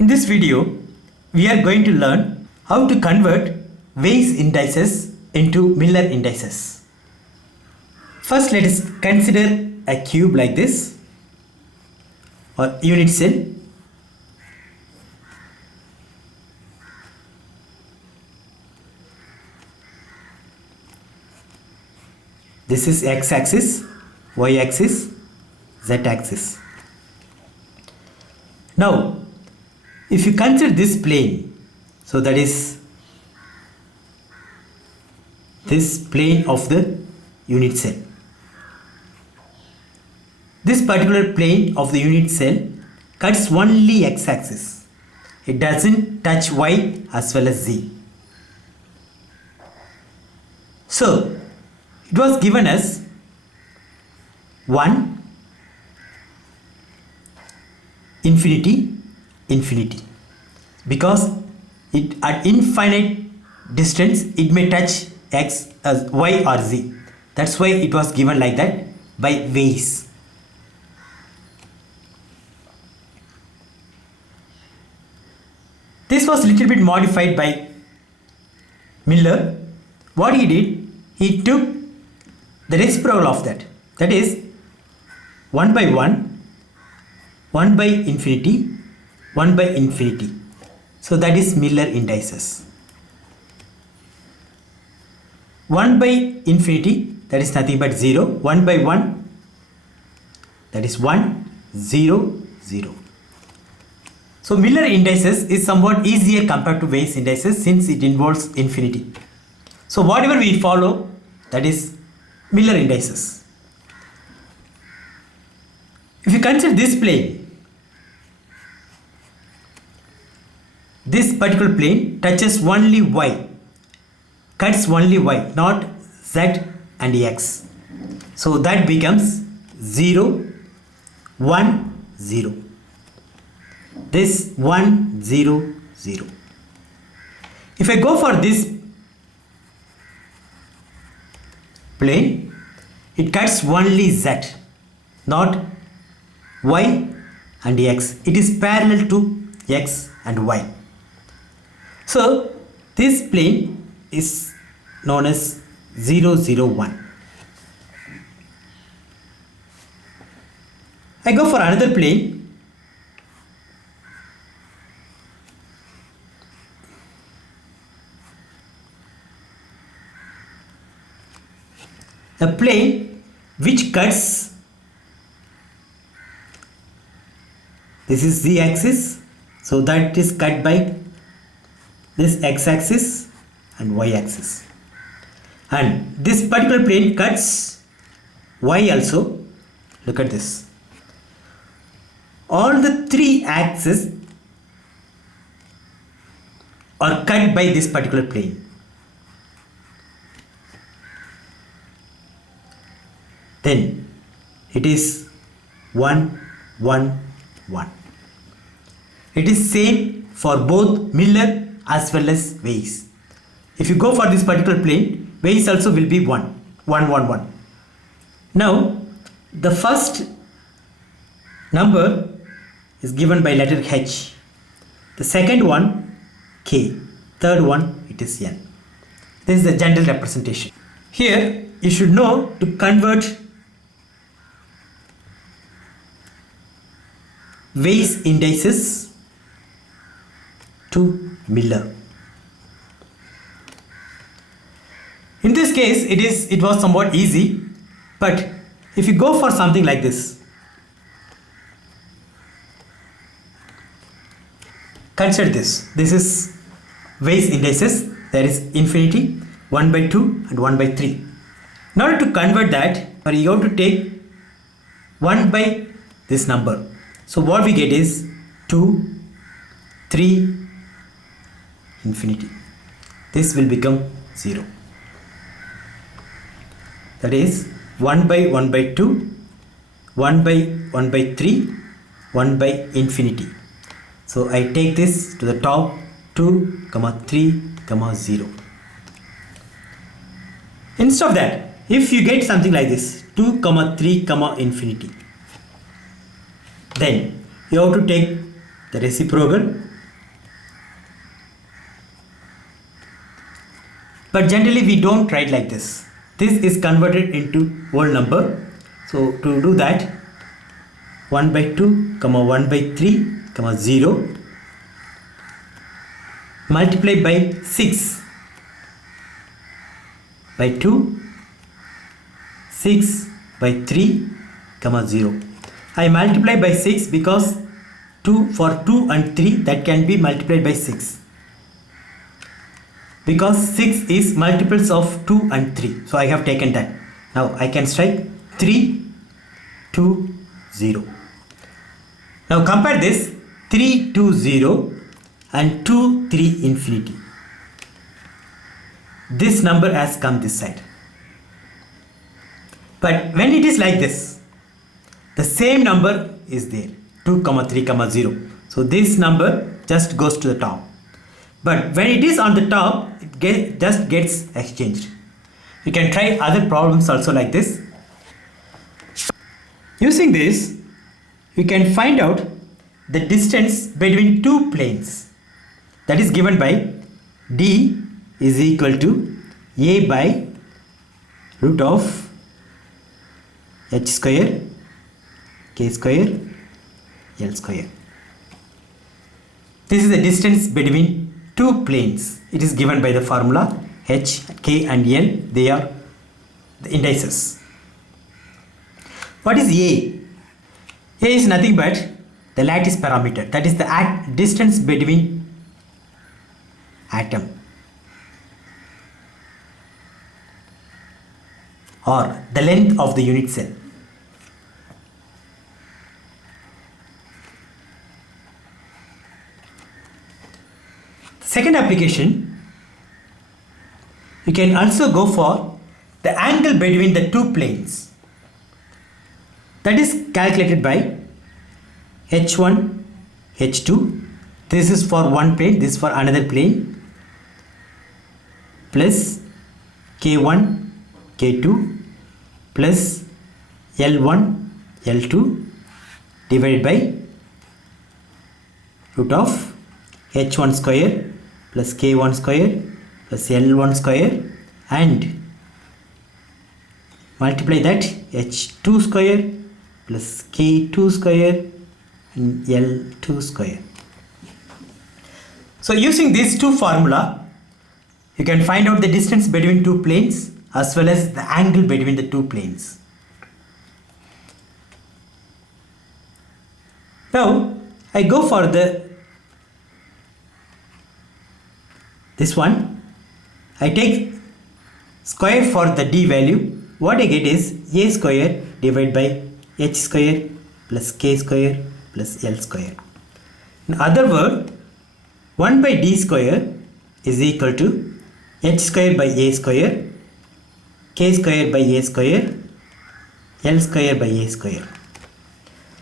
In this video, we are going to learn how to convert Weiss indices into Miller indices. First, let us consider a cube like this or unit cell. This is x-axis, y-axis, z-axis. Now, if you consider this plane, so that is this plane of the unit cell. This particular plane of the unit cell cuts only x-axis. It doesn't touch y as well as z. So, it was given as 1, infinity, infinity. Because it at infinite distance it may touch x as y or z. That's why it was given like that by Weiss. This was little bit modified by Miller. What he did, he took the reciprocal of that. That is 1 by 1, 1 by infinity, 1 by infinity. So that is Miller indices. 1 by infinity, that is nothing but 0. 1 by 1, that is 1, 0, 0. So Miller indices is somewhat easier compared to Weiss indices since it involves infinity. So whatever we follow, that is Miller indices. If you consider this plane, this particular plane touches only y, cuts only y, not z and x. So that becomes 0, 1, 0. This 1, 0, 0. If I go for this plane, it cuts only z, not y and x. It is parallel to x and y. So this plane is known as 0, 0, 1. I go for another plane. A plane which cuts, this is z axis, so that is cut by this x axis and y axis, and this particular plane cuts y also. Look at this, all the three axes are cut by this particular plane. Then it is 1, 1, 1. It is same for both Miller as well as Weiss. If you go for this particular plane, Weiss also will be 1, 1, 1, 1. Now, the first number is given by letter H. The second one, K. Third one, it is N. This is the general representation. Here, you should know to convert Weiss indices to Miller. In this case, it was somewhat easy, but if you go for something like this, consider this. This is Weiss indices. There is infinity, 1 by 2 and 1 by 3. In order to convert that, you have to take 1 by this number. So what we get is 2, 3, infinity. This will become 0. That is 1 by 1 by 2, 1 by 1 by 3, 1 by infinity. So I take this to the top, 2, 3, 0. Instead of that, if you get something like this, 2, 3, infinity, then you have to take the reciprocal. But generally we don't write like this. This is converted into whole number. So to do that, 1 by 2, comma 1 by 3, comma 0, multiply by 6 by 2, 6 by 3, comma 0. I multiply by 6 because 2 for 2 and 3 that can be multiplied by 6. Because 6 is multiples of 2 and 3. So I have taken that. Now I can strike 3, 2, 0. Now compare this 3, 2, 0 and 2, 3, infinity. This number has come this side. But when it is like this, the same number is there, 2, 3, 0. So this number just goes to the top. But when it is on the top, it just gets exchanged. You can try other problems also like this. Using this, you can find out the distance between two planes. That is given by D is equal to A by root of h square, k square, l square. This is the distance between two planes. It is given by the formula h, k and l. They are the indices. What is A? A is nothing but the lattice parameter. That is the distance between atom or the length of the unit cell. Second application, you can also go for the angle between the two planes. That is calculated by h1, h2. This is for one plane, this is for another plane, plus k1, k2 plus l1, l2 divided by root of h1 square plus k1 square plus l1 square and multiply that h2 square plus k2 square and l2 square. So using these two formula, you can find out the distance between two planes as well as the angle between the two planes. Now I go for this one. I take square for the d value. What I get is a square divided by h square plus k square plus l square. In other words, 1 by d square is equal to h square by a square, k square by a square, l square by a square.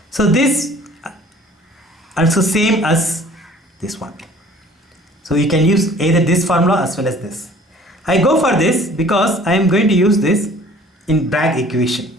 So this also same as this one. So you can use either this formula as well as this. I go for this because I am going to use this in Bragg equation.